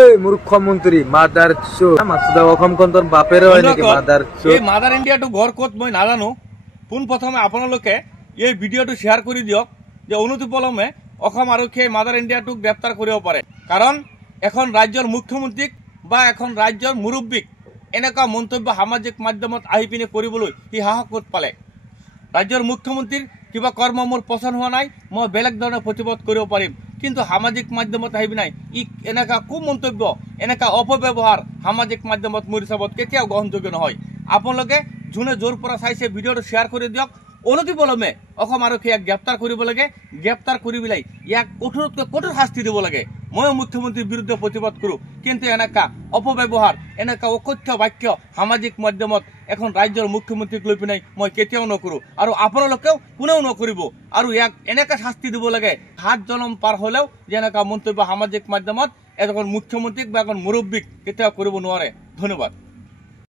এই মুখ্যমন্ত্রী মাদার চো মাসুদা অসমখন তোর বাপের হয় নাকি মাদার চো এই মাদার ইন্ডিয়াটো ঘর কত মই নাজানো পোন প্রথমে আপোনালোকে এই ভিডিওটো শেয়ার কৰি দিয়ক যে অনতিপলমে অসম আৰক্ষীয়ে মাদাৰ ইন্ডিয়াটোক গ্ৰেপ্তাৰ কৰিব পাৰে কাৰণ এখন ৰাজ্যৰ মুখ্যমন্ত্ৰীক বা এখন ৰাজ্যৰ মুৰব্বীক এনেকুৱা মন্তব্য সামাজিক মাধ্যমত আহি পিনে কৰিবলৈ সি সাহস ক'ত পালে ৰাজ্যৰ মুখ্যমন্ত্ৰীৰ কিবা কৰ্ম মোৰ পছন্দ হোৱা নাই মই বেলেগ ধৰণে প্ৰতিবাদ কৰিব পাৰিম কিন্তু সামাজিক মাধ্যমত আহিবি নাই ই এনেকা কুমন্তব্য এনেকা অপব্যৱহাৰ সামাজিক মাধ্যমত মোৰ হিচাপত কেতিয়াও গ্ৰহণযোগ্য নহয় আপোনালোকে যোনে জোৰ পৰা চাইছে ভিডিঅ'টো শ্বেয়াৰ কৰি দিয়ক অনতিপলমে অসম আৰক্ষীয়ে গ্ৰেপ্তাৰ কৰিব লাগে গ্ৰেপ্তাৰ কৰি পেলাই ইয়াক কঠোৰতকৈ কঠোৰ শাস্তি দিব লাগে মই মুখ্যমন্ত্ৰীৰ বিৰুদ্ধে প্ৰতিবাদ কৰোঁ কিন্তু এনেকা অপব্যৱহাৰ এনেকা অকথ্য বাক্য সামাজিক মাধ্যমত এখন ৰাজ্যৰ মুখ্যমন্ত্ৰীক লৈ পিনে মই কেতিয়াও নকৰোঁ আৰু আপোনালোকেও কোনেও নকৰিব আৰু ইয়াক এনেকা শাস্তি দিব লাগে 7 জনম পাৰ হ'লেও যে এনেকা মন্তব্য সামাজিক মাধ্যমত এখন মুখ্যমন্ত্ৰীক বা এখন মুৰব্বীক কেতিয়াও কৰিব নোৱাৰে ধন্যবাদ।